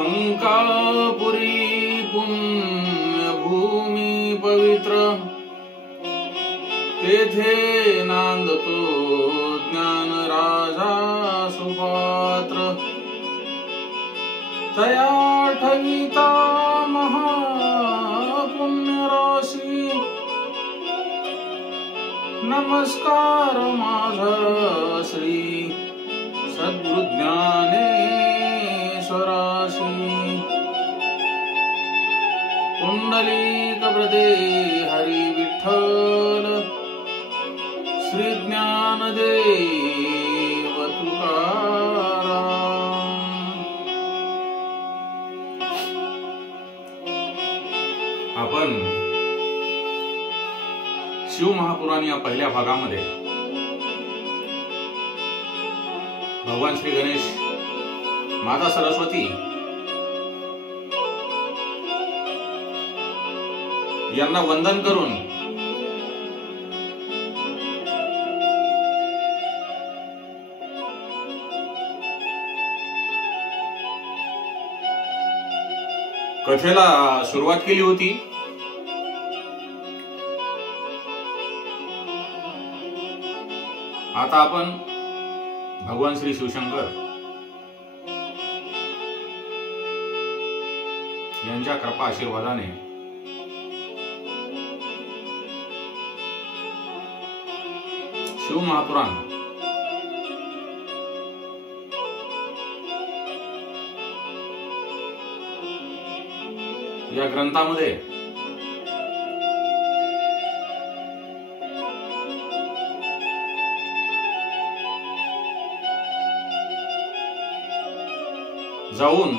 लंकापुरी पुण्यभूमी पवित्र, तेथे नांदतो ज्ञान राजा सुपात्र। तया ठविता महापुण्य राशी, नमस्कार माझा श्री सद्गुरु ज्ञानेश्वरासी। कुंडलिक प्रदे हरी विठ्ठल, श्री ज्ञानदेव तुकाराम। आपण शिव महापुराण या पहिल्या भागामध्ये भगवान श्री गणेश, माता सरस्वती यांना वंदन करून कथेला सुरुवात केली होती। आता आपण भगवान श्री शिवशंकर यांच्या कृपा आशीर्वादाने शिव महापुराण या ग्रंथामध्ये जाऊन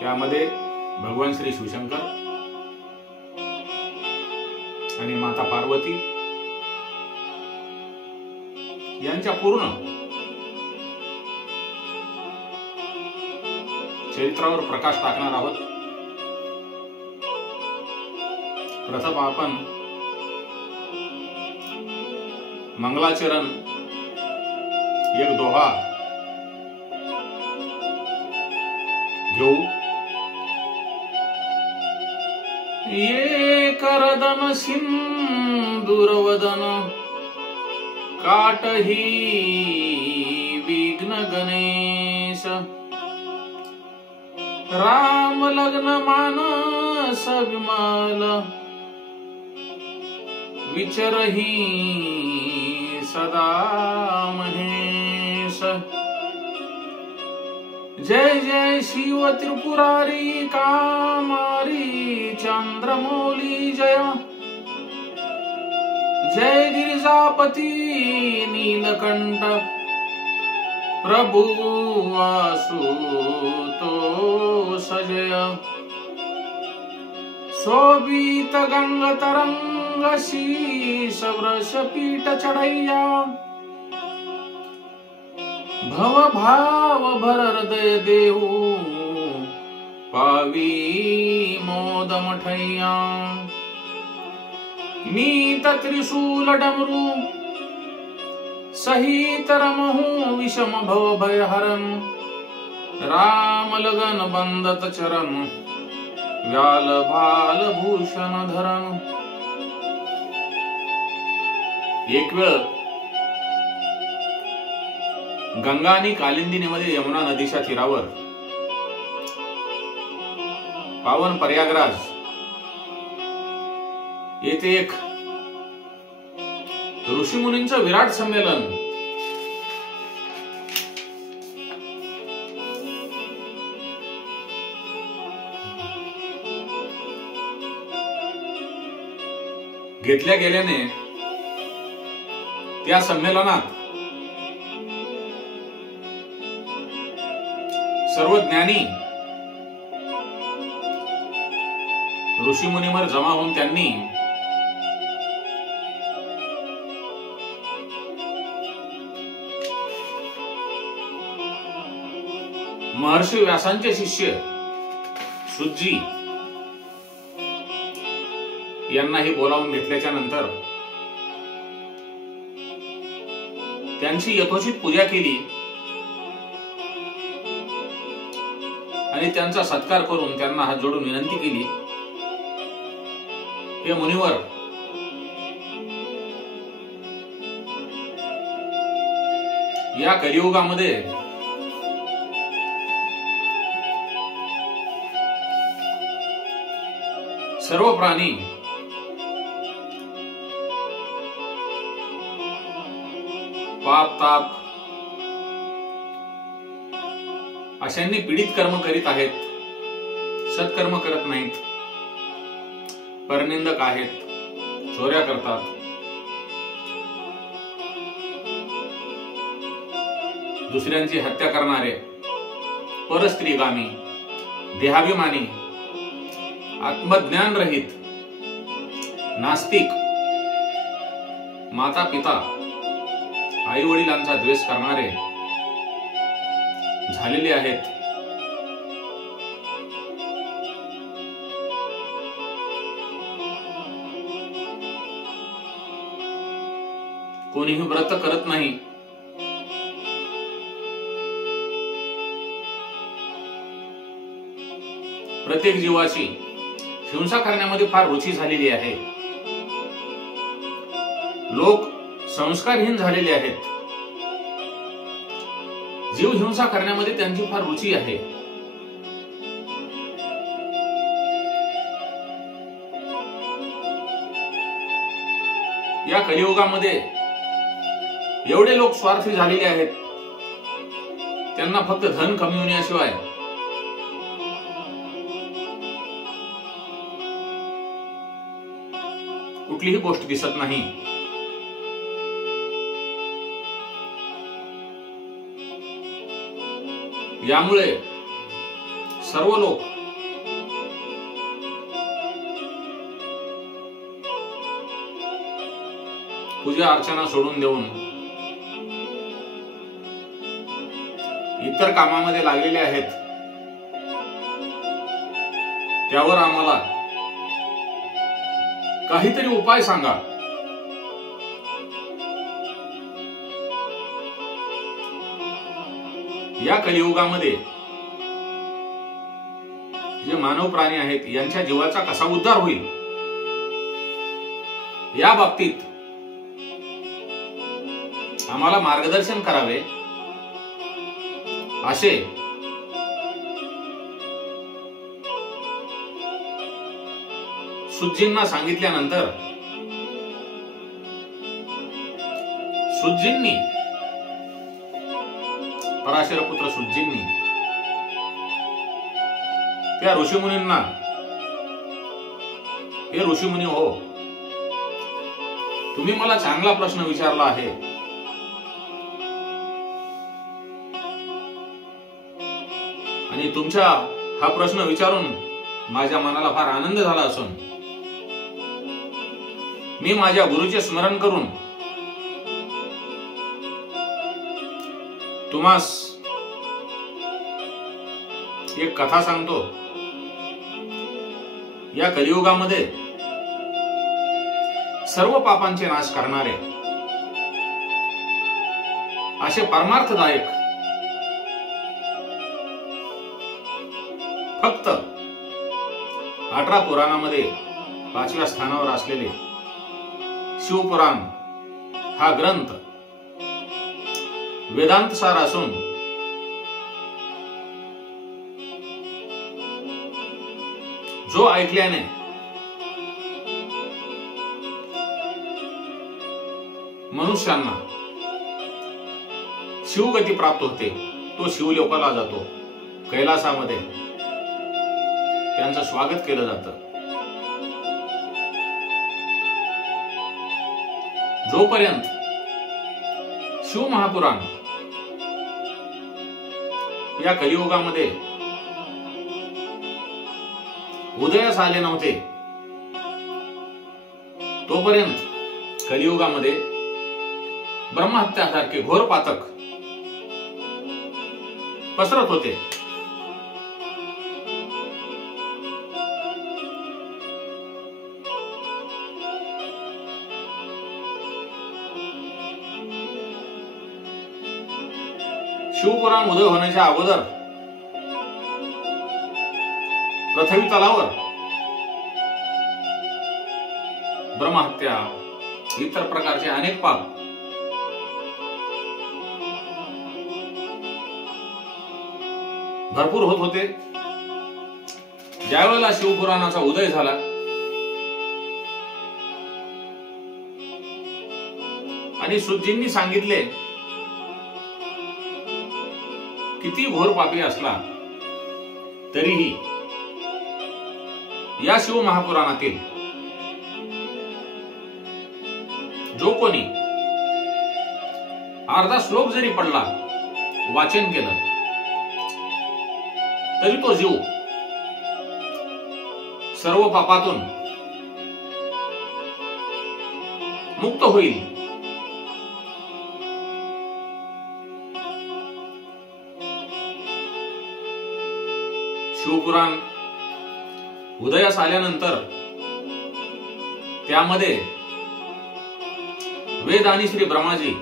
त्यामध्ये भगवान श्री शिवशंकर आणि माता पार्वती यांच्या पूर्ण चरित्रावर प्रकाश टाकणार आहोत। प्रथम आपण मंगलाचरण एक दोहा घेऊ। ये करदन सिंदूरवदन, काटही विघ्न गणेश। राम लग्न मानस विमल, विचरही सदा महेश। जय जय शिव त्रिपुरारी कामारी चंद्रमौली जय। जय गिरिजापति नीलकंठ, प्रभु आशुतोष जय। शोभित गंग तरंग शीश वृष पीठ चढ़ैया। भव भाव भर हृदय देहु, पावी मोद मठैया। नीत त्रिशूल डमरू, सहित रमहु विषम भव भय हरन। राम लगन बंदत चरण, व्याल भाल भूषण धरण। एक वेळ गंगा आणि कालिंदिनीमध्ये यमुना नदीच्या तीरावर पावन प्रयागराज येथे एक ऋषीमुनींचं विराट संमेलन घेतल्या गेल्याने त्या संमेलनात सर्व ज्ञानी ऋषीमुनीवर जमा होऊन त्यांनी महर्षी व्यासांचे शिष्य सुजी यांनाही बोलावून घेतल्याच्या नंतर त्यांची यथोचित पूजा केली आणि त्यांचा सत्कार करून त्यांना हात जोडून विनंती केली, हे मुनिवर, या कलियुगामध्ये सर्व प्राणी पाप ताप अशांनी पीडित कर्म करीत आहेत, सत्कर्म करत नाहीत, परनिंदक आहेत, चोऱ्या करतात, दुसऱ्यांची हत्या करणारे, परस्त्रीगामी, देहाभिमानी, आत्मज्ञान रहित, नास्तिक, माता पिता आई वडिलांचा द्वेष करणारे झालेले आहेत. कोणीही व्रत करत नाही, प्रत्येक जीवाची हिंसा करण्यामध्ये फार रुची झालेली आहे. लोक संस्कारहीन झालेले आहेत. जीव हिंसा करण्यामध्ये त्यांची फार रुची आहे. या कलियुगामध्ये एवढे लोक स्वार्थी झालेले आहेत, त्यांना फक्त धन कमविण्याशिवाय कुठलीही गोष्ट दिसत नाही. यामुळे सर्व लोक पूजा अर्चना सोडून देऊन इतर कामामध्ये लागलेले आहेत. त्यावर आम्हाला काहीतरी उपाय सांगा. या कलियुगामध्ये जे मानव प्राणी आहेत, यांच्या जीवाचा कसा उद्धार होईल, या बाबतीत आम्हाला मार्गदर्शन करावे असे सुज्जींना सांगितल्यानंतर सुज्जींनी, पराशर पुत्र सुज्जींनी त्या ऋषीमुनींना, हे ऋषीमुनी हो, तुम्ही मला चांगला प्रश्न विचारला आहे. आणि तुमचा हा प्रश्न विचारून माझ्या मनाला फार आनंद झाला असून मी माझ्या गुरुचे स्मरण करून तुम्हास एक कथा सांगतो. या कलियुगामध्ये सर्व पापांचे नाश करणारे असे परमार्थदायक फक्त 18 पुराणामध्ये 5व्या स्थानावर असलेले शिवपुराण हा ग्रंथ वेदांत सार असून जो ऐकल्याने मनुष्यांना शिवगती प्राप्त होते, तो शिवलोकाला जातो. कैलासामध्ये त्यांचं स्वागत केलं जातं. जोपर्यंत शिव महापुराण या कलियुगामध्ये उदयास आले नव्हते, तोपर्यंत कलियुगामध्ये ब्रह्महत्यासारखे घोर पातक पसरत होते. शिवपुराण उदय होण्याच्या अगोदर पृथ्वी तलावर ब्रह्महत्या, इतर प्रकारचे अनेक पाप भरपूर होत होते. ज्यावेळेला शिवपुराणाचा उदय झाला, आणि सुतजींनी सांगितले किती घोर पापी असला तरीही या शिव महापुराणातील जो कोणी अर्धा श्लोक जरी पडला, वाचन केलं, तरी तो जीव सर्व पापातून मुक्त होईल. शिवपुराण उदयास आल्यानंतर त्यामध्ये वेद आणि श्री ब्रह्माजी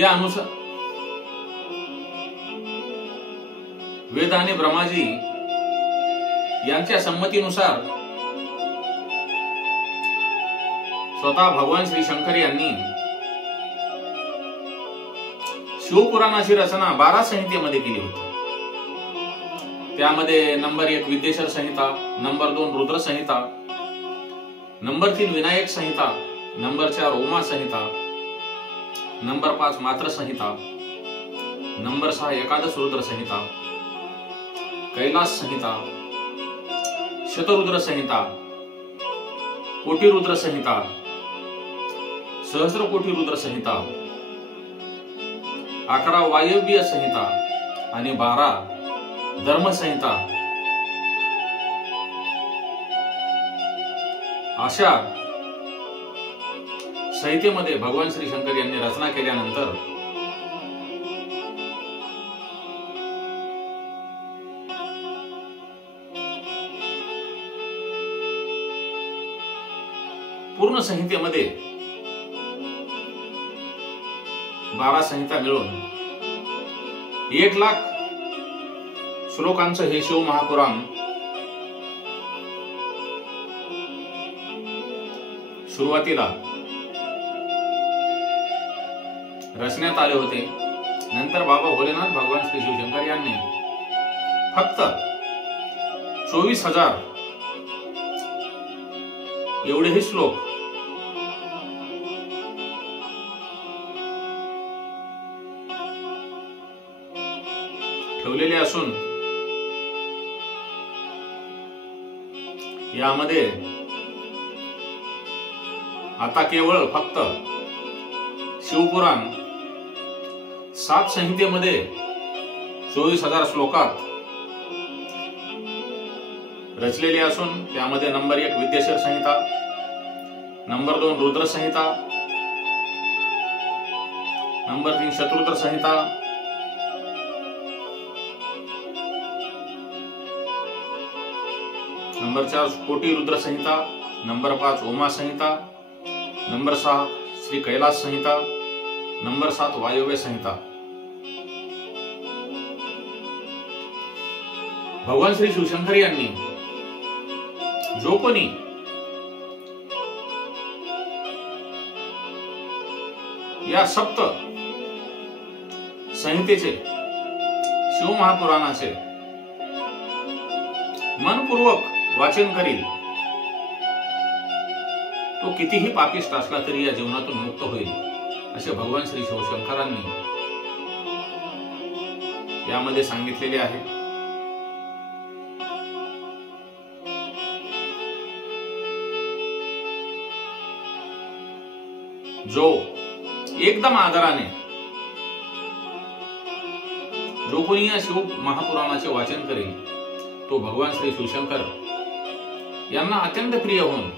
या अनुसार वेद आणि ब्रह्माजी यांच्या संमतीनुसार स्वतः भगवान श्री शंकर यांनी शिवपुराणाची रचना 12 संहितेमध्ये केली होती. त्यामध्ये नंबर 1 विद्येश्वर संहिता, नंबर 2 रुद्र संहिता, नंबर 3 विनायक संहिता, नंबर 4 उमा संहिता, नंबर 5 मात्र संहिता, नंबर 6 एकादश रुद्र संहिता, कैलास संहिता, शतरुद्र संहिता, कोटी रुद्र संहिता, सहस्र कोटी रुद्र संहिता, 11 वायव्य संहिता आणि 12 धर्म संहिता, अशा संहितेमध्ये भगवान श्री शंकर यांनी रचना केल्यानंतर पूर्ण संहितेमध्ये 12 संहिता मिळून 1,00,000 श्लोकांचं हे शिव महापुराण सुरुवातीला रचण्यात आले होते. नंतर बाबा भोलेनाथ भगवान श्री शिवशंकर यांनी फक्त 24,000 एवढे हे श्लोक ठेवलेले असून यामध्ये आता केवळ फक्त शिवपुराण 7 संहितेमध्ये 24,000 श्लोकात रचलेले असून त्यामध्ये नंबर 1 विद्येश्वर संहिता, नंबर 2 रुद्र संहिता, नंबर 3 शतरुद्र संहिता, नंबर 4 कोटी रुद्र संहिता, नंबर 5 उमा संहिता, नंबर 6 श्री कैलास संहिता, नंबर 7 वायव्य संहिता. भगवान श्री शिवशंकर यांनी जो कोणी या सप्त संहितेचे शिव महापुराणाचे मनपूर्वक वाचन करील, तो कितीही पापिष्ट असला तरी या जीवनातून मुक्त होईल, असे भगवान श्री शिवशंकरांनी यामध्ये सांगितलेले आहे. जो एकदम आदराने जो कोणी या शिव महापुराणाचे वाचन करेल, तो भगवान श्री शिवशंकर यांना अत्यंत प्रिय होऊन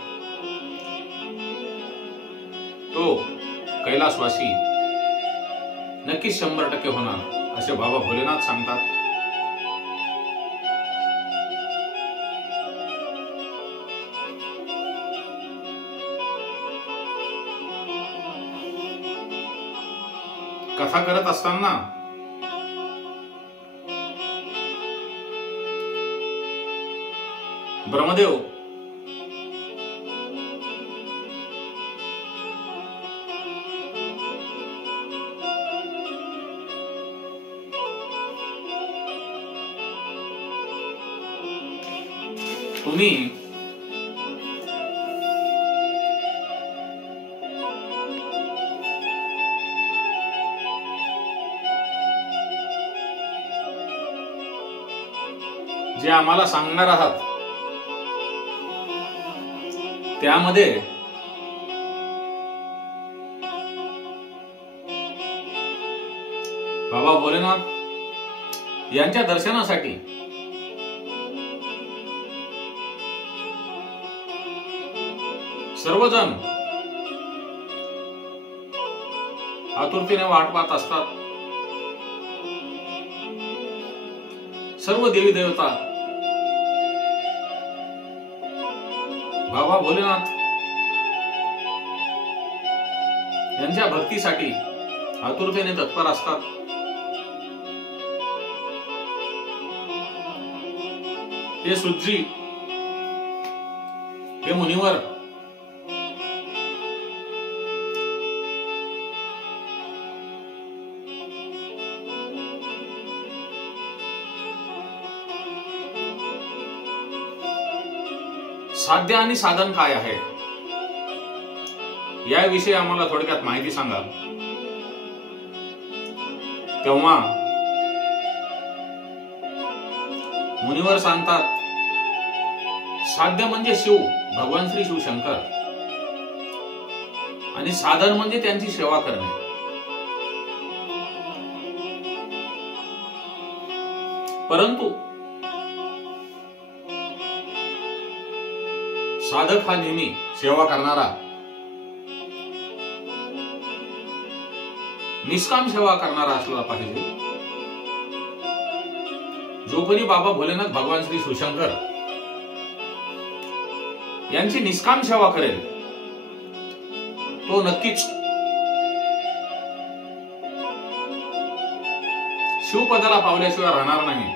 तो कैलासवासी नक्कीच 100% होणार, असे बाबा भोलेनाथ सांगतात. कथा करत असताना ब्रह्मदेव तुम्ही जे आम्हाला सांगणार आहात त्यामध्ये बाबा भोलेनाथ यांच्या दर्शनासाठी सर्वजण आतुरतेने वाट पाहत असतात. सर्व देवी देवता बाबा भोलेनाथ यांच्या भक्तीसाठी आतुरतेने तत्पर असतात. हे सुजी, हे मुनिवर साध्य आणि साधन काय आहे याविषयी आम्हाला थोडक्यात माहिती सांगा. तेव्हा मुनिवर सांगतात, साध्य म्हणजे शिव, भगवान श्री शिवशंकर, आणि साधन म्हणजे त्यांची सेवा करणे. परंतु साधक हा नेहमी सेवा करणारा, निष्काम सेवा करणारा असला पाहिजे. जो कोणी बाबा भोलेनाथ, भगवान श्री शिवशंकर यांची निष्काम सेवा करेल तो नक्कीच शिवपदाला पावल्याशिवाय राहणार नाही.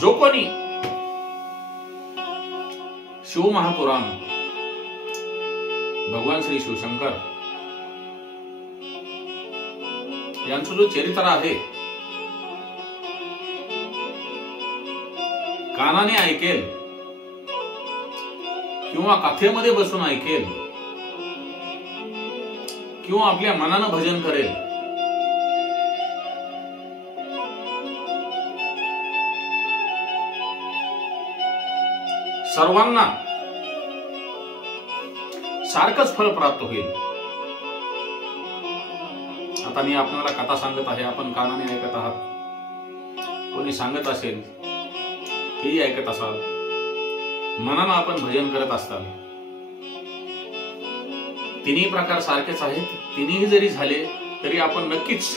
जो कोणी शिव महापुराण, भगवान श्री शिवशंकर यांचं जो चरित्र आहे कानाने ऐकेल किंवा कथेमध्ये बसून ऐकेल किंवा आपल्या मनानं भजन करेल, सर्वांना सारखंच फळ प्राप्त होईल. आता मी आपल्याला कथा सांगत आहे, आपण कानाने ऐकत आहात. कोणी सांगत असेल तेही ऐकत असाल, मनानं आपण भजन करत असताल. तिन्ही प्रकार सारखेच आहेत. तिन्ही जरी झाले तरी आपण नक्कीच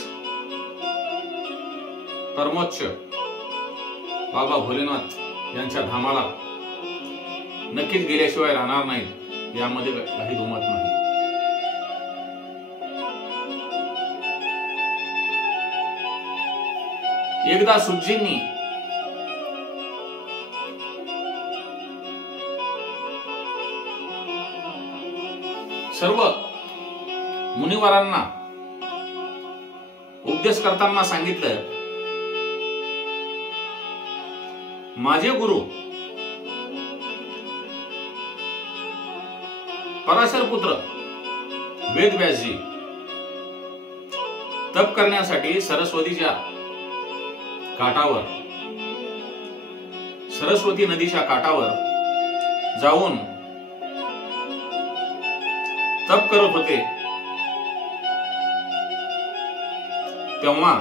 परमोच्च बाबा भोलेनाथ यांच्या धामाला नक्कीच गेल्याशिवाय राहणार नाहीत, यामध्ये काही दुमत नाही. एकदा सुज्जींनी सर्व मुनिवरांना उपदेश करताना सांगितलं, माझे गुरु पराशर पुत्र वेदव्यासजी तप करण्यासाठी सरस्वतीच्या काठावर, सरस्वती नदीच्या काठावर जाऊन तप करत होते. तेव्हा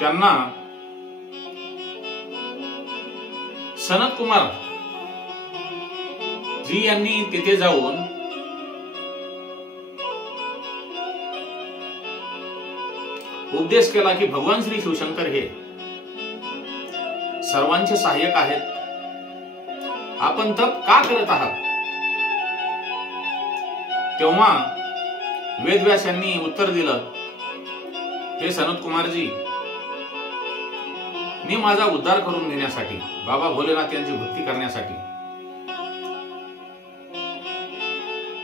त्यांना सनत कुमार जी यांनी तिथे जाऊन उपदेश केला की भगवान श्री शिवशंकर हे सर्वांचे सहाय्यक आहेत, आपण तप का करत आहात? तेव्हा वेदव्यास यांनी उत्तर दिलं, हे सनत कुमारजी, मी माझा उद्धार करून घेण्यासाठी, बाबा भोलेनाथ यांची भक्ती करण्यासाठी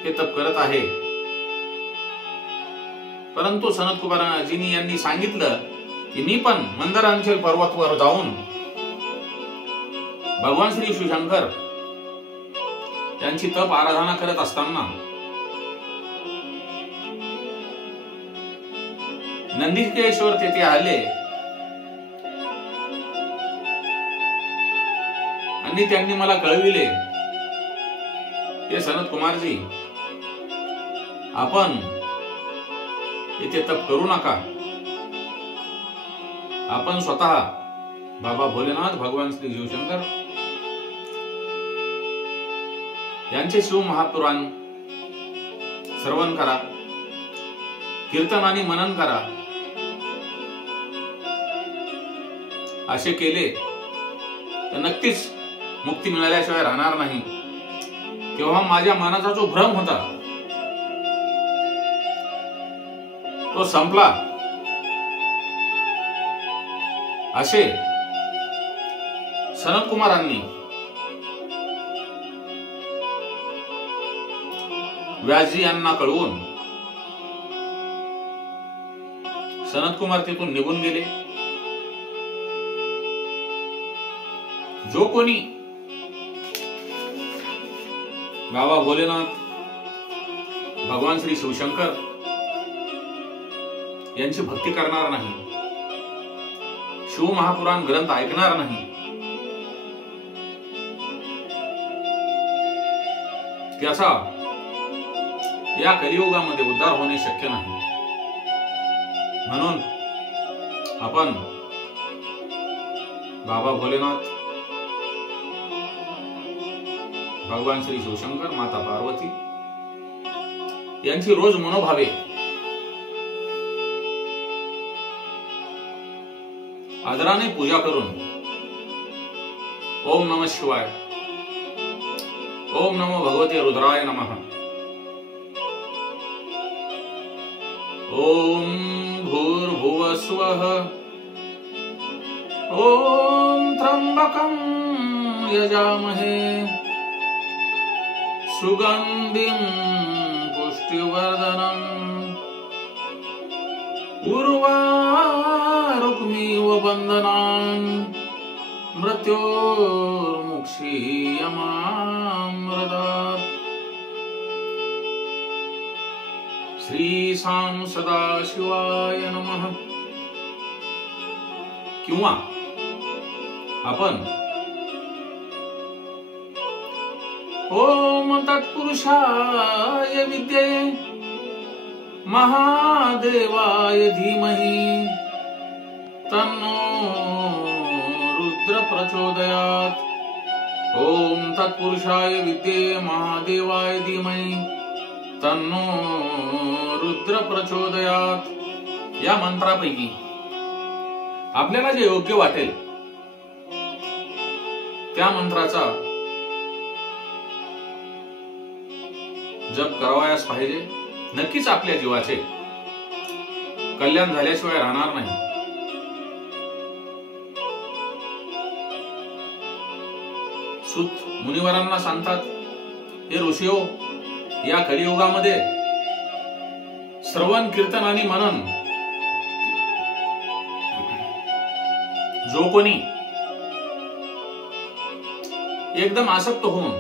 हे तप करत आहे. परंतु सनत कुमारजींनी यांनी सांगितलं की मी पण मंदरांचल पर्वतवर जाऊन भगवान श्री शिवशंकर यांची तप आराधना करत असताना नंदीकेश्वर तेथे आले आणि त्यांनी मला कळविले, हे सनत कुमारजी, आपण इथे तप करू नका, आपण स्वतः बाबा भोलेनाथ, भगवान श्री शिवशंकर यांचे शिव महापुराण श्रवण करा, कीर्तन आणि मनन करा. असे केले तर नक्कीच मुक्ती मिळाल्याशिवाय राहणार नाही. तेव्हा माझ्या मनाचा जो भ्रम होता तो संपला. असे सनत कुमारांनी व्यासजी यांना कळवून सनत कुमार तिथून निघून गेले. जो कोणी बाबा भोलेनाथ, भगवान श्री शिवशंकर यांची भक्ती करणार नाही, शिव महापुराण ग्रंथ ऐकणार नाही, त्याचा या कलियुगामध्ये उद्धार होणे शक्य नाही. म्हणून आपण बाबा भोलेनाथ, भगवान श्री शिवशंकर, माता पार्वती यांची रोज मनोभावे आदराने पूजा करून ओम नमः शिवाय, ओम नमो भगवते रुद्राय नमः, ओम भूर्भुवस्वः, ओम त्र्यंबकं यजामहे सुगंधिं पुष्टिवर्धनम् उर्वारुकमिव बन्धनान् मृत्योर्मुक्षीयमामृतात्. श्री सां सदाशिवाय नमः. किंवा आपण ओम तत्पुरुषाय विद्ये महादेवाय धीमहि तन्नो रुद्र प्रचोदयात्. ओम तत्पुरुषाय विद्ये महादेवाय धीमहि तन्नो रुद्र प्रचोदयात्. या मंत्रापैकी आपल्याला जे योग्य वाटेल त्या मंत्राचा जप करावयास पाहिजे. नक्कीच आपल्या जीवाचे कल्याण झाल्याशिवाय राहणार नाही. सूत मुनिवरांना सांगतात, हे ऋषियो, या कलियुगामध्ये श्रवण, कीर्तन आणि मनन जो कोणी एकदम आसक्त होऊन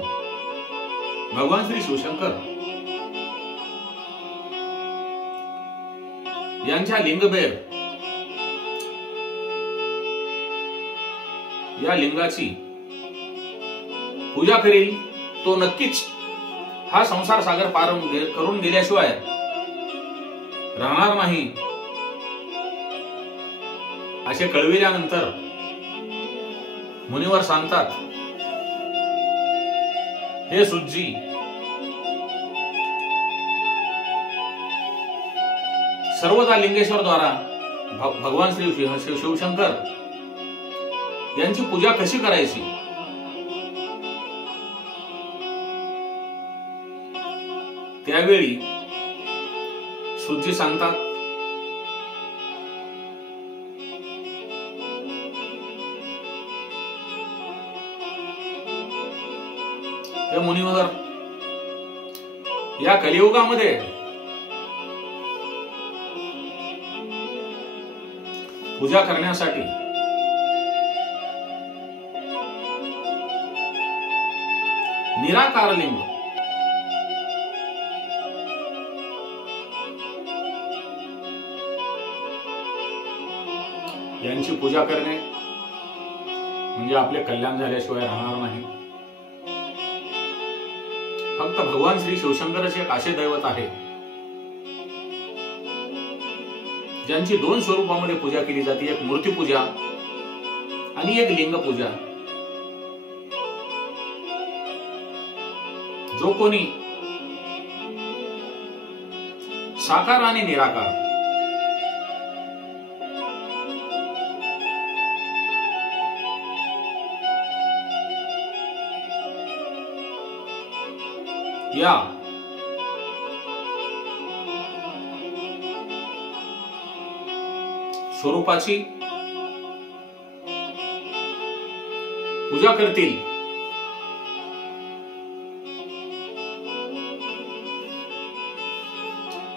भगवान श्री शिवशंकर यांच्या लिंगभेर या लिंगाची पूजा करील तो नक्कीच हा संसार सागर पार करून गेल्याशिवाय राहणार नाही. असे कळविल्यानंतर मुनिवर सांगतात, हे सुजी सर्वदा लिंगेश्वर द्वारा भगवान श्री शिवशंकर यांची पूजा कशी करायची त्यावेळी सुजी सांगतात, हे मुनिवर, या कलियुगामध्ये पूजा करण्यासाठी निराकार लिंग यांची पूजा करणे म्हणजे आपले कल्याण झाल्याशिवाय राहणार नाही. फक्त भगवान श्री शिवशंकरच एक असे दैवत आहे ज्यांची दोन स्वरूपामध्ये पूजा केली जाते, एक मूर्ती पूजा आणि एक लिंग पूजा. जो कोणी साकार आणि निराकार या स्वरूपाची पूजा करतील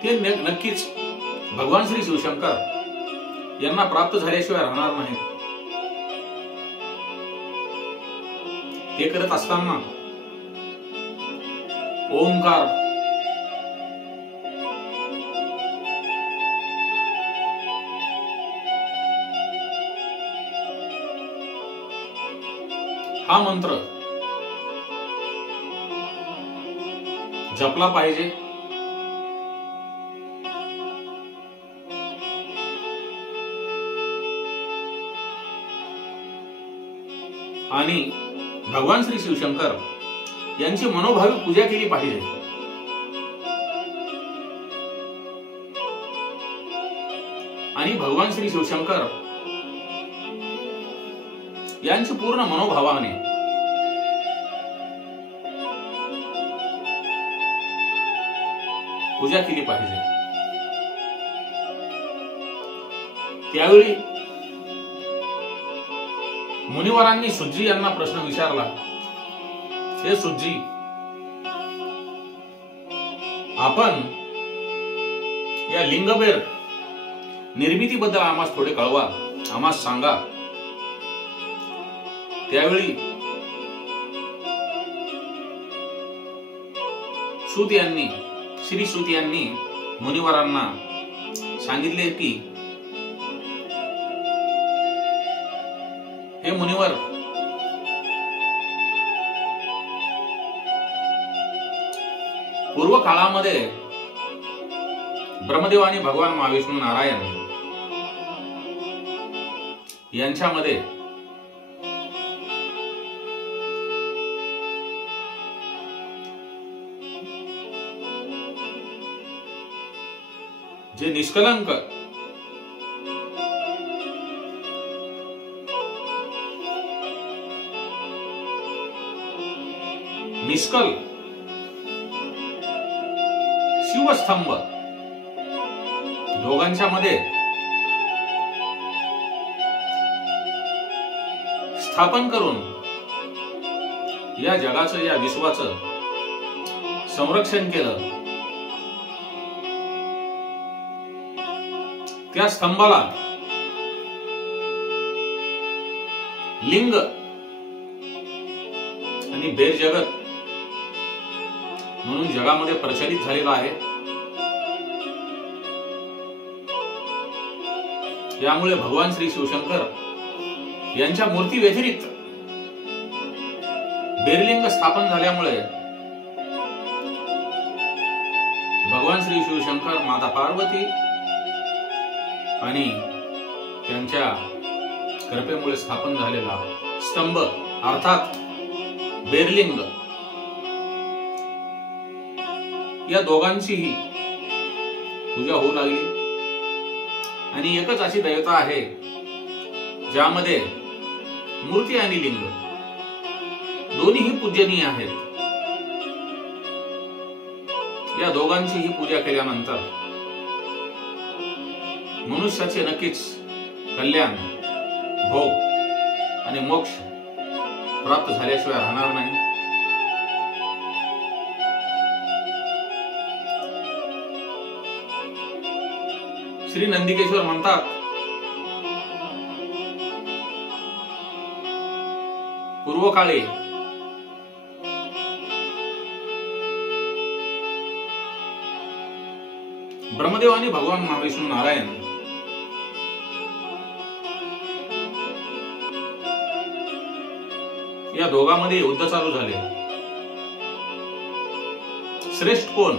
ते नक्कीच भगवान श्री शिवशंकर यांना प्राप्त झाल्याशिवाय राहणार नाही. ते करत असताना ओंकार हा मंत्र जपला पाहिजे. आणि भगवान श्री शिवशंकर यांची मनोभावी पूजा केली पाहिजे. आणि भगवान श्री शिवशंकर यांची पूर्ण मनोभावाने पूजा केली पाहिजे. त्यावेळी मुनिवरांनी सुजी यांना प्रश्न विचारला, हे सुजी, आपण या लिंगबेर निर्मितीबद्दल आम्हाला थोडे कळवा, आम्हाला सांगा. त्यावेळी सूत यांनी श्री सूत यांनी मुनिवरांना सांगितले की, हे मुनिवर, पूर्व काळामध्ये ब्रह्मदेव आणि भगवान महाविष्णू नारायण यांच्यामध्ये जे निष्कलंक निष्कल शिवस्तंभ दोघांच्या मध्ये स्थापन करून या जगाचं, या विश्वाचं संरक्षण केलं. त्या स्तंभाला लिंग आणि बेर जगत म्हणून जगामध्ये प्रचलित झालेला आहे. यामुळे भगवान श्री शिवशंकर यांच्या मूर्ती व्यतिरिक्त बेरलिंग स्थापन झाल्यामुळे भगवान श्री शिवशंकर, माता पार्वती आणि त्यांच्या कृपेमुळे स्थापन झालेला स्तंभ अर्थात बेरलिंग या दोघांचीही पूजा होऊ लागली आणि एकच अशी देवता आहे ज्यामध्ये मूर्ती आणि लिंग दोन्हीही पूजनीय आहेत. या दोघांचीही पूजा केल्यानंतर मनुष्याचे नक्कीच कल्याण, भोग आणि मोक्ष प्राप्त झाल्याशिवाय राहणार नाही. श्री नंदिकेश्वर म्हणतात, पूर्वकाळी ब्रह्मदेव आणि भगवान महाविष्णू नारायण या दोघांमध्ये युद्ध चालू झाले. श्रेष्ठ कोण?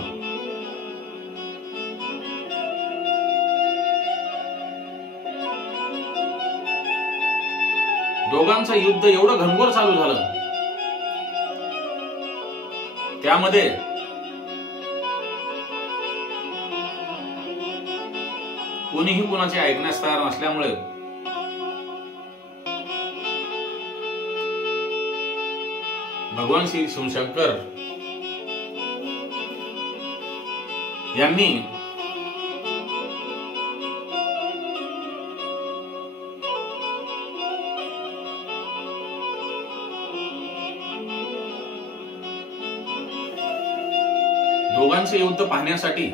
दोघांचं युद्ध एवढं घनघोर चालू झालं, त्यामध्ये कोणीही कोणाचे ऐकण्यास तयार नसल्यामुळे भगवान श्री शिवशंकर यांनी दोघांचे युद्ध पाहण्यासाठी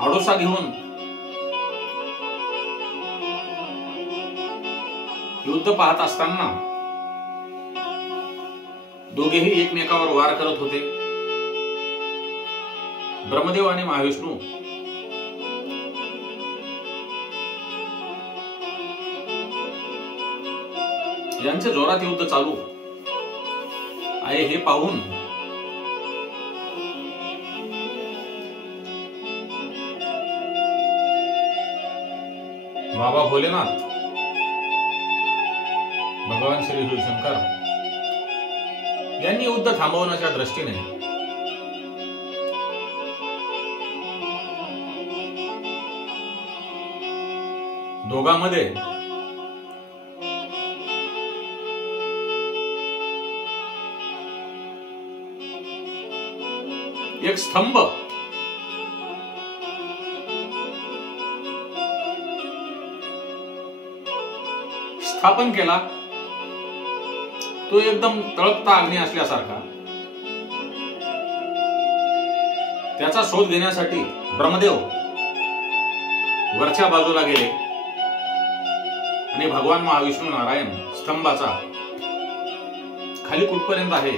आडोसा घेऊन युद्ध पाहत असताना दोघेही एकमेकावर वार करत होते. ब्रह्मदेव आणि महाविष्णू यांचे जोरात युद्ध चालू आहे हे पाहून बाबा भोलेनाथ, भगवान श्री शिवशंकर यांनी युद्ध थांबवण्याच्या दृष्टीने दोघांमध्ये एक स्तंभ स्थापन केला. तो एकदम तळपता अग्नी असल्यासारखा. त्याचा शोध घेण्यासाठी ब्रह्मदेव वरच्या बाजूला गेले आणि भगवान महाविष्णू नारायण स्तंभाचा खाली कुठपर्यंत आहे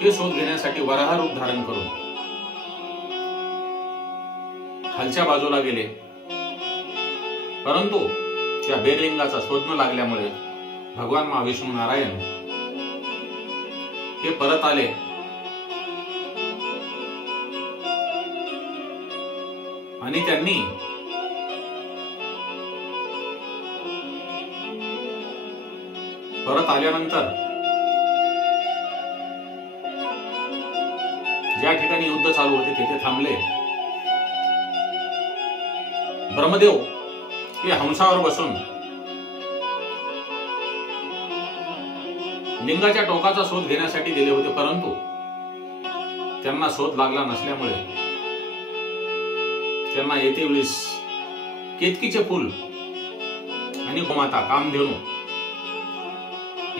हे शोध घेण्यासाठी वराह रूप धारण करून खालच्या बाजूला गेले. परंतु त्या बेरलिंगाचा शोध न लागल्यामुळे भगवान महाविष्णू नारायण हे परत आले आणि त्यांनी परत आल्यानंतर ज्या ठिकाणी युद्ध चालू होते तिथे थांबले. ब्रह्मदेव हे हंसावर बसून लिंगाच्या टोकाचा शोध घेण्यासाठी गेले होते, परंतु त्यांना शोध लागला नसल्यामुळे त्यांना येते वेळेस केतकीचे फूल आणि गोमाता कामधेनू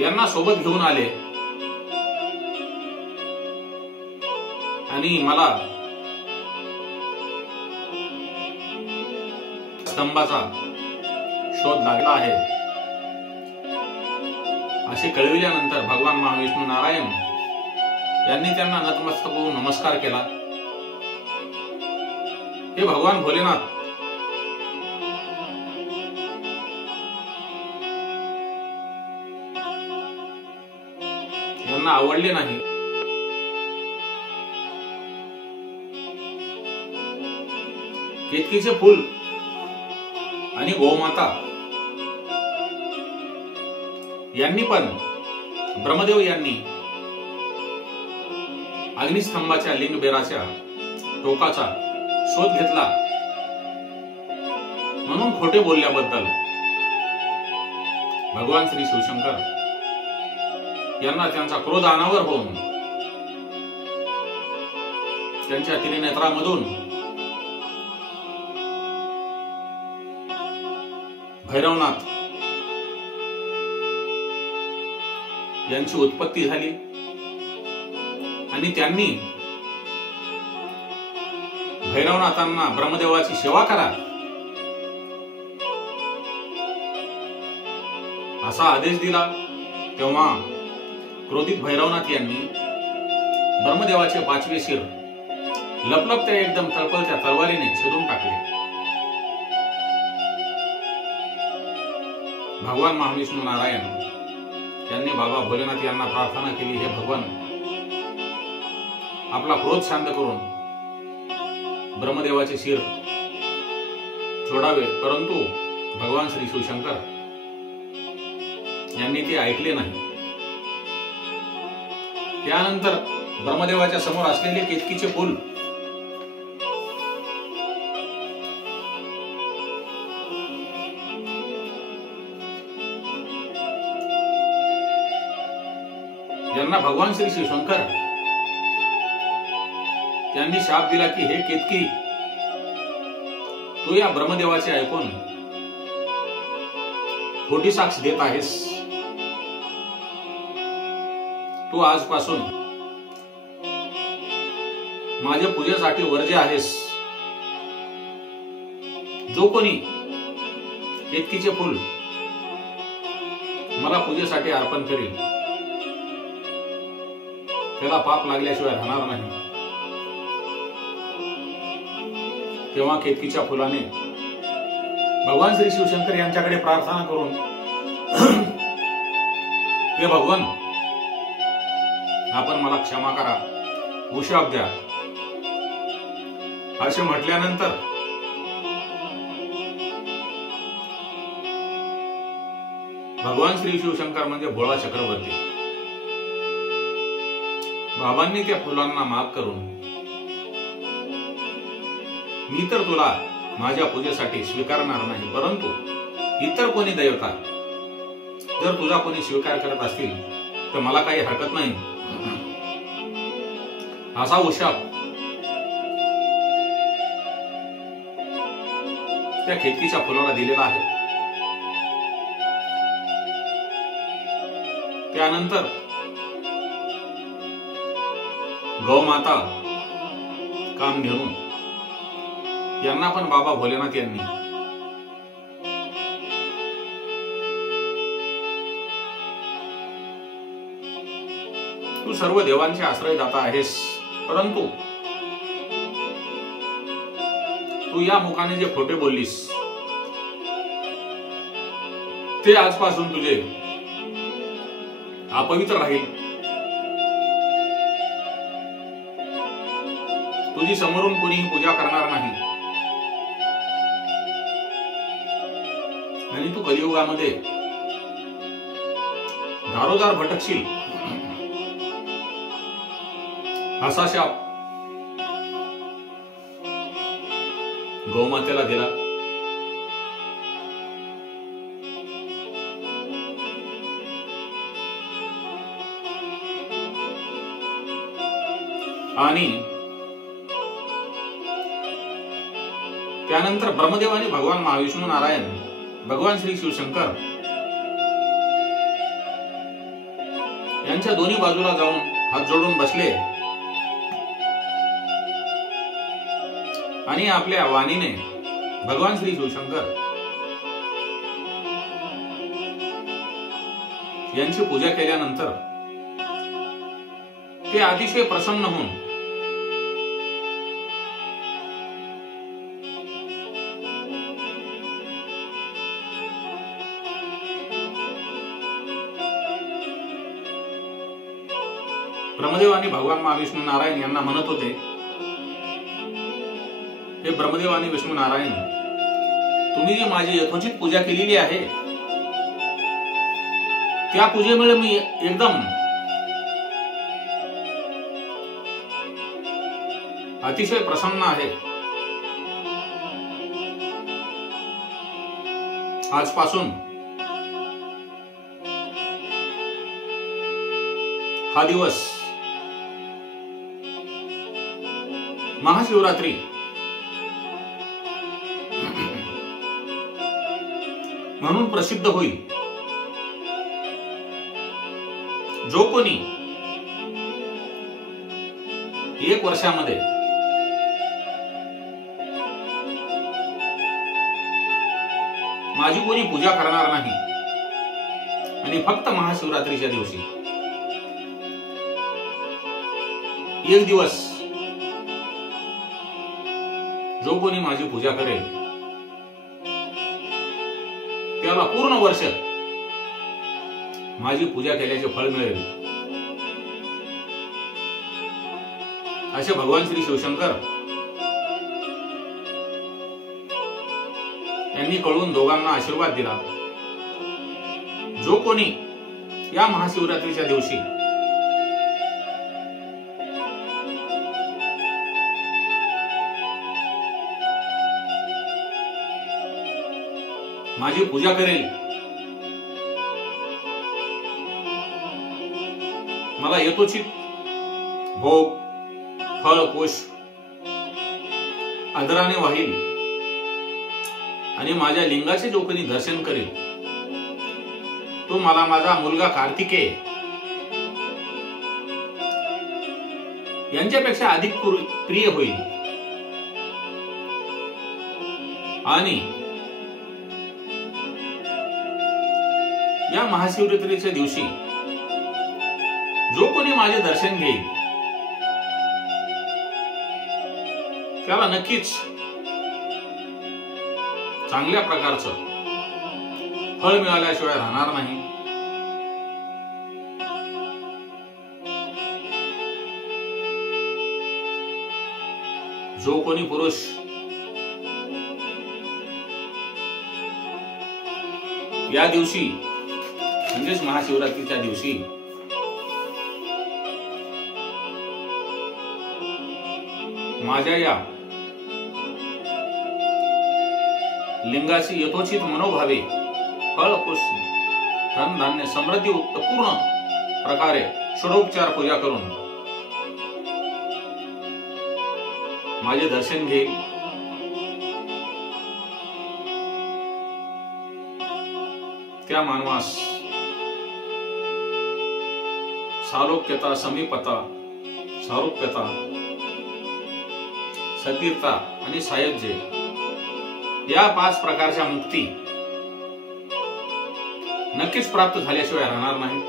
यांना सोबत घेऊन आले आणि मला स्तंभाचा शोध लागला आहे असे कळविल्यानंतर भगवान महाविष्णू नारायण यांनी त्यांना नतमस्तक होऊन नमस्कार केला. हे भगवान भोलेनाथ, यांना आवडले नाही. केतकीचे फूल आणि गोमाता यांनी पण ब्रह्मदेव यांनी अग्निस्तंभाच्या लिंगबेराच्या टोकाचा शोध घेतला म्हणून खोटे बोलल्याबद्दल भगवान श्री शिवशंकर यांना त्यांचा क्रोध अनावर होऊन त्यांच्या त्रिनेत्रामधून भैरवनाथ यांची उत्पत्ती झाली आणि त्यांनी भैरवनाथांना ब्रह्मदेवाची सेवा करा असा आदेश दिला। तेव्हा क्रोधित भैरवनाथ यांनी ब्रह्मदेवाचे 5वे शिर लपलपत्या एकदम तळपळत्या तलवारीने छेदून टाकले। भगवान महाविष्णू नारायण यांनी बाबा भोलेनाथ यांना प्रार्थना केली, हे भगवान आपला क्रोध शांत करून ब्रह्मदेवाचे शिर सोडावे, परंतु भगवान श्री शिवशंकर यांनी ते ऐकले नाही। त्यानंतर ब्रह्मदेवाच्या समोर असलेले केतकीचे फूल यांना भगवान श्री शिवशंकर त्यांनी शाप दिला की हे केतकी, तू या ब्रह्मदेवाचे ऐकून खोटी साक्ष देत आहेस। तू आजपासून माझ्या पूजेसाठी वर्ज्य आहेस। जो कोणी केतकीचे फूल मला पूजेसाठी अर्पण करेल त्याला पाप लागल्याशिवाय राहणार नाही। तेव्हा केतकीच्या फुलाने भगवान श्री शिवशंकर यांच्याकडे प्रार्थना करून, हे भगवान आपण मला क्षमा करा, उशाप द्या असे म्हटल्यानंतर भगवान श्री शिवशंकर म्हणजे भोळा चक्रवर्ती बाबांनी त्या फुलांना माफ करून, मी तर तुला माझ्या पूजेसाठी स्वीकारणार नाही, परंतु इतर कोणी देवता जर तुझा कोणी स्वीकार करत असतील तर मला काही हरकत नाही असा उशाप त्या केतकीच्या फुलाला दिलेला आहे। त्यानंतर गौमाता कामधेनू यांना पण बाबा भोलेनाथ यांनी तू सर्व देवांचे आश्रयदाता आहेस, परंतु तू या मुखाने जे खोटे बोललीस ते आजपासून तुझे अपवित्र राहील। तुझी समोरून कोणीही पूजा करणार नाही आणि तू कलियुगामध्ये दारोदार भटकशील असा शाप गौमातेला दिला। आणि त्यानंतर ब्रह्मदेव आणि भगवान महाविष्णू नारायण भगवान श्री शिवशंकर यांच्या दोन्ही बाजूला जाऊन हात जोडून बसले आणि आपल्या वाणीने भगवान श्री शिवशंकर यांची पूजा केल्यानंतर ते अतिशय प्रसन्न होऊन ब्रह्मदेव आणि भगवान महाविष्णू नारायण यांना म्हणत होते, हे ब्रह्मदेव आणि विष्णू नारायण, तुम्ही जी माझी यथोचित पूजा केलेली आहे त्या पूजेमुळे मी एकदम अतिशय प्रसन्न आहे. आजपासून हा दिवस महाशिवरात्री म्हणून प्रसिद्ध होईल. जो कोणी 1 वर्षामध्ये माझी कोणी पूजा करणार नाही आणि फक्त महाशिवरात्रीच्या दिवशी 1 दिवस जो कोणी माझी पूजा करेल त्याला पूर्ण वर्ष माझी पूजा केल्याचे फळ मिळेल, असे भगवान श्री शिवशंकर यांनी कळवून दोघांना आशीर्वाद दिला. जो कोणी या महाशिवरात्रीच्या दिवशी माझी पूजा करेल, मला यथोचित भोग फळ पुष्प आदराने वाहील आणि माझ्या लिंगाचे जो कोणी दर्शन करेल तो मला माझा मुलगा कार्तिकेय यांच्यापेक्षा अधिक प्रिय होईल आणि या महाशिवरात्रीच्या दिवशी जो कोणी माझे दर्शन घेईल त्याला नक्कीच चांगल्या प्रकारचं फळ मिळाल्याशिवाय राहणार नाही. जो कोणी पुरुष या दिवशी म्हणजेच महाशिवरात्रीच्या दिवशी माझ्या या लिंगाची यथोचित मनोभावे फळ पुष्प धन धान्य समृद्धी पूर्ण प्रकारे षोडोपचार पूजा करून माझे दर्शन घेईल त्या मानवास सालोक्यता समीपता सारूप्यता सतीर्था आणि सायुज्य या 5 प्रकारच्या मुक्ती नक्कीच प्राप्त झाल्याशिवाय राहणार नाही.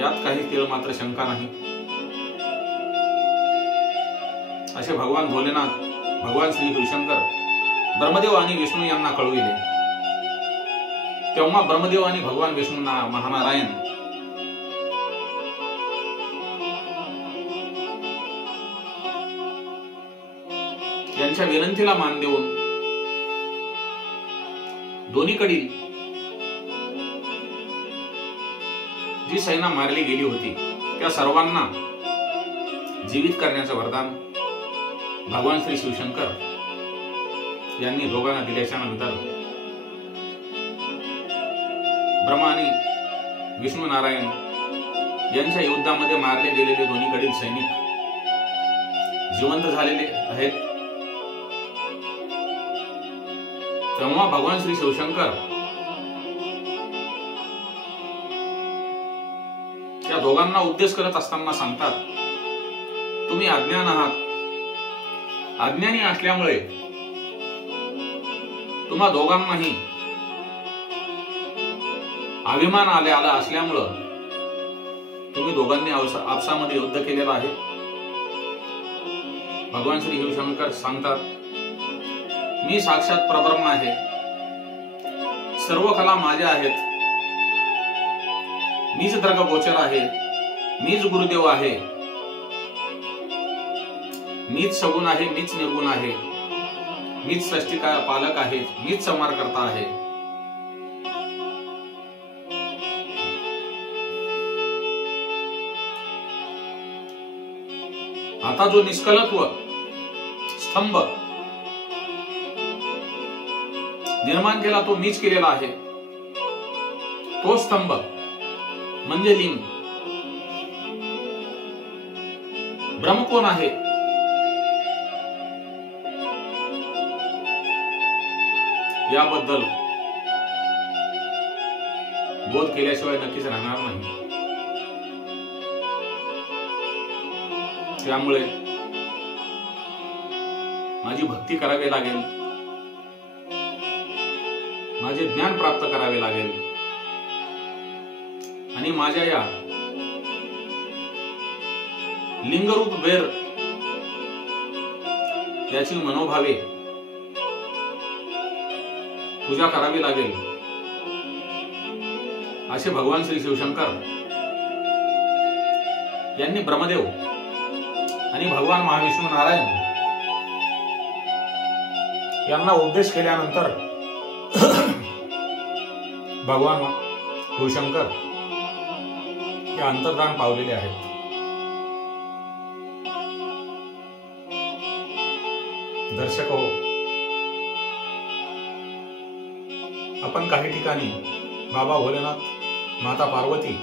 यात काही तीळ मात्र शंका नाही. असे भगवान भोलेनाथ भगवान श्री शिवशंकर ब्रह्मदेव आणि विष्णू यांना कळविले. तेव्हा ब्रह्मदेव आणि भगवान विष्णू महानारायण यांच्या विनंतीला मान देऊन दोन्हीकडील जी सेना मारली गेली होती त्या सर्वांना जीवित करण्याचं वरदान भगवान श्री शिवशंकर यांनी दोघांना दिल्याच्या नंतर ब्रह्मा आणि विष्णू नारायण यांच्या युद्धामध्ये मारले गेलेले दोन्हीकडील सैनिक जिवंत झालेले आहेत. तेव्हा भगवान श्री शिवशंकर त्या दोघांना उपदेश करत असताना सांगतात, तुम्ही अज्ञान आहात. अज्ञानी असल्यामुळे तुम्हा दोघांनाही अभिमान आला असल्यामुळं तुम्ही दोघांनी आपसामध्ये युद्ध केलेलं आहे. भगवान श्री शिवशंकर सांगतात, मी साक्षात परब्रह्म आहे. सर्व कला माझ्या आहेत. मीच द्रगगोचर आहे. मीच गुरुदेव आहे. मीच सगुण आहे. मीच निर्गुण आहे. मीच सृष्टिका पालक आहे. मीच संहारकर्ता आहे. आता जो निष्कलत्व स्तंभ निर्माण केला तो मीच केलेला आहे. तो स्तंभ म्हणजे लिंग. ब्रह्म कोण आहे? याबद्दल बोध केल्याशिवाय नक्कीच राहणार नाही. त्यामुळे माझी भक्ती करावी लागेल, माझे ज्ञान प्राप्त करावे लागेल आणि माझ्या या लिंगरूप वेर याची मनोभावे पूजा करावी लागेल, असे भगवान श्री शिवशंकर यांनी ब्रह्मदेव आणि भगवान महाविष्णू नारायण यांना उपदेश केल्यानंतर भगवान शिवशंकर हे अंतर्धान पावलेले आहेत. दर्शक हो, आपण काही ठिकाणी बाबा भोलेनाथ, माता पार्वती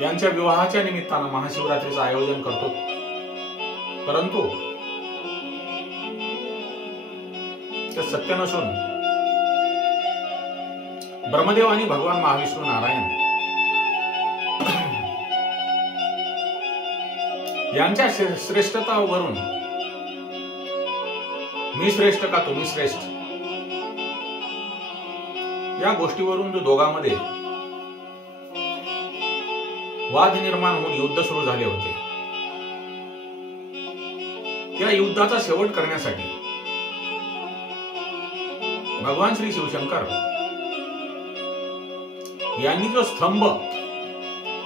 यांच्या विवाहाच्या निमित्तानं महाशिवरात्रीचं आयोजन करतो. परंतु ते सत्य नसून ब्रह्मदेव आणि भगवान महाविष्णू नारायण यांच्या श्रेष्ठतावरून मी श्रेष्ठ का तुम्ही श्रेष्ठ या गोष्टीवरून जो दोघांमध्ये वाद निर्माण होऊन युद्ध सुरू झाले होते, त्या युद्धाचा शेवट करण्यासाठी भगवान श्री शिवशंकर यांनी जो स्तंभ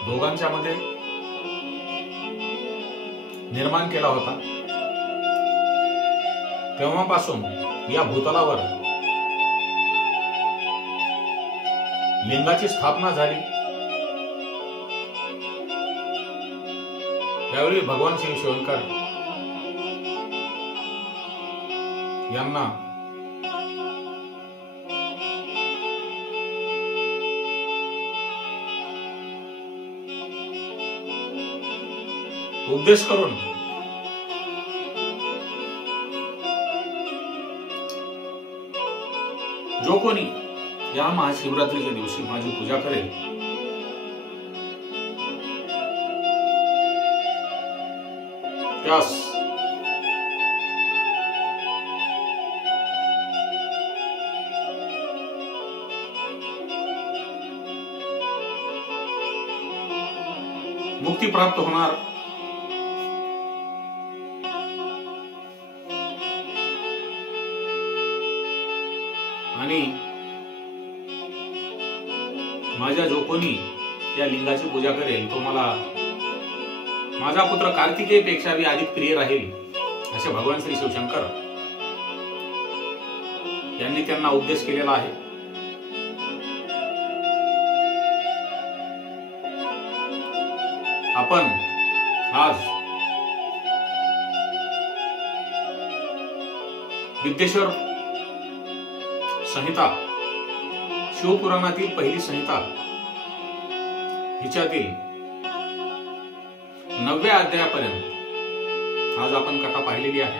दोघांच्या मध्ये निर्माण केला होता, तेव्हापासून या भूतलावर लिंगाची स्थापना झाली. त्यावेळी भगवान श्री शिवशंकर यांना उपदेश करून जो कोणी या महाशिवरात्रीच्या दिवशी माझी पूजा करेल त्यास मुक्ती प्राप्त होणार. आणि माझ्या जो कोणी या लिंगाची पूजा करेल तो मला माझा पुत्र कार्तिकेयपेक्षा अधिक प्रिय राहील, असे भगवान श्री शिवशंकर यांनी त्यांना उपदेश केलेला आहे. आपण आज विद्येश्वर संहिता, शिवपुराणातील पहिली संहिता हिच्यातील 9व्या अध्यायापर्यंत आज आपण कथा पाहिलेली आहे.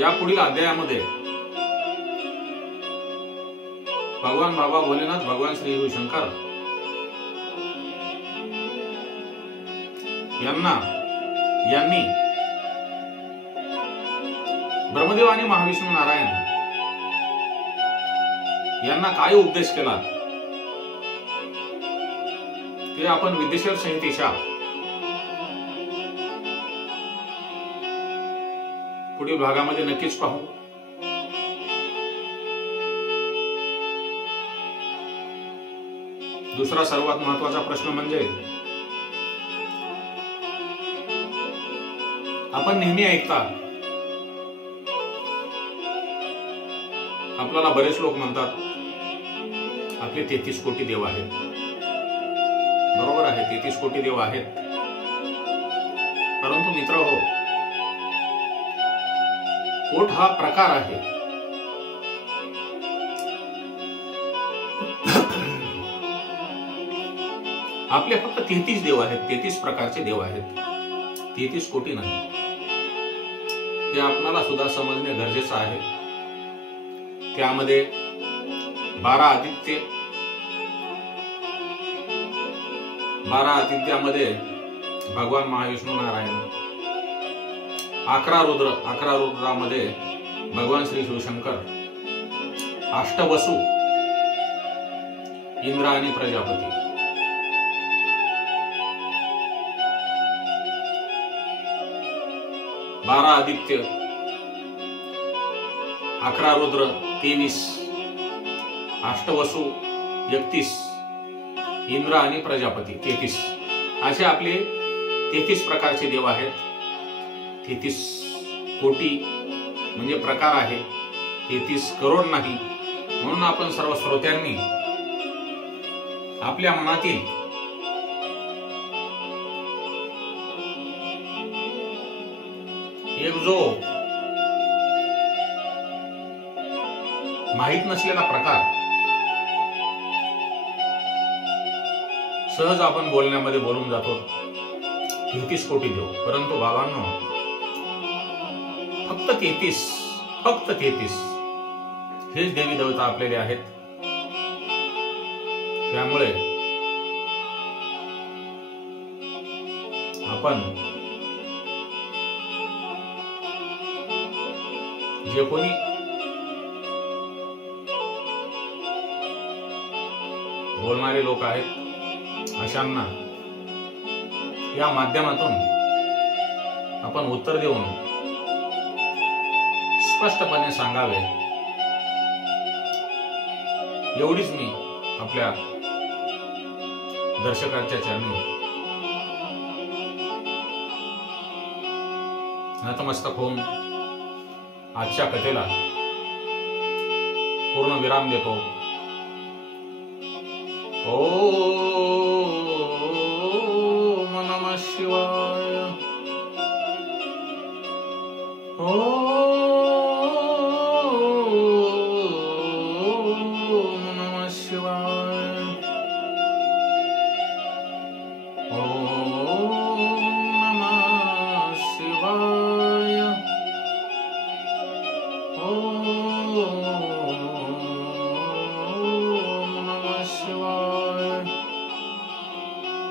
या पुढील अध्यायामध्ये भगवान बाबा भोलेनाथ, भगवान श्री शिवशंकर यांनी ब्रह्मदेव आणि महाविष्णू नारायण यांना काय उपदेश केला ते आपण विद्येश्वर संहितेच्या पुढील भागामध्ये नक्कीच पाहू. दुसरा सर्वात महत्वाचा प्रश्न म्हणजे आपण नेहमी ऐकता, आपल्याला बरेच लोक म्हणतात आपले 33 कोटी देव आहेत. बरोबर आहे, 33 कोटी देव आहेत. परंतु मित्र हो, कोट हा प्रकार आहे. आपले फक्त 33 देव आहेत, 33 प्रकारचे देव आहेत, 33 कोटी नाही. हे आपणाला सुद्धा समजणे गरजेचं आहे. त्यामध्ये 12 आदित्य, 12 आदित्यामध्ये भगवान महाविष्णू नारायण, 11 रुद्र, 11 रुद्रामध्ये भगवान श्री शिवशंकर, अष्टवसु, इंद्र आणि प्रजापती. 12 आदित्य, 11 रुद्र, 23, अष्टवसु 31, इंद्र आणि प्रजापती 33. असे आपले 33 प्रकारचे देव आहेत. 33 कोटी म्हणजे प्रकार आहे, 33 करोड नाही. म्हणून आपण सर्व श्रोत्यांनी आपल्या मनातील एक जो माहित नसलेला प्रकार सहज आपण बोलण्यामध्ये बोलून जातो, 33 कोटी देव. परंतु बाबांनो, फक्त 33 हेच देवी देवता आपलेले आहेत. त्यामुळे आपण जे कोणी बोलणारे लोक आहेत, अशांना या माध्यमातून आपण उत्तर देऊन स्पष्टपणे सांगावे, एवढीच मी आपल्या दर्शकांच्या चरणी नतमस्तक होऊन आजच्या कथेला पूर्ण विराम देतो. ओम नमः शिवाय. ओम नमः शिवाय. ओम नमः शिवाय. ओम नमः शिवाय.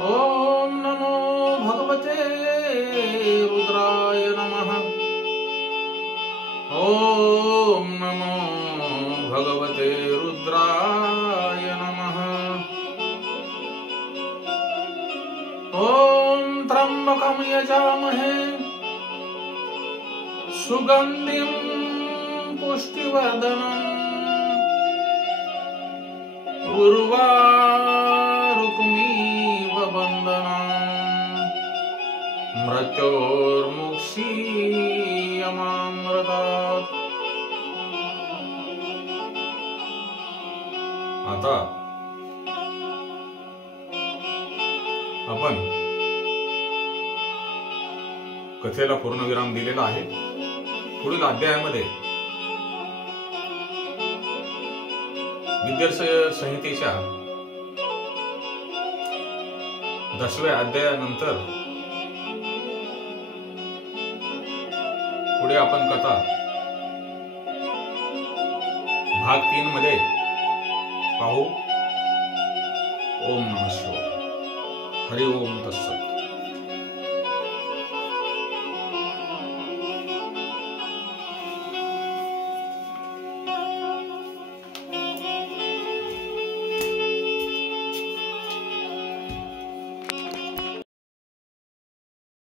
ओम नमो भगवते रुद्राय नमः. ओम नमो भगवते रुद्राय नमः. ओम त्र्यंबकं यजामहे सुगंधिं पुष्टिवर्धनम् उर्वारुकमिव बन्धनम् मृत्योर्मुक्षीयमामृतात्. आता आपण कथेला पूर्णविराम दिलेला आहे. पुढील अध्यायामध्ये विद्यार्थी संहितेच्या 10व्या अध्यायानंतर पुढे आपण कथा भाग 3 मध्ये पाहू. ओम नमः शिवाय. हरि ओम तत्सत.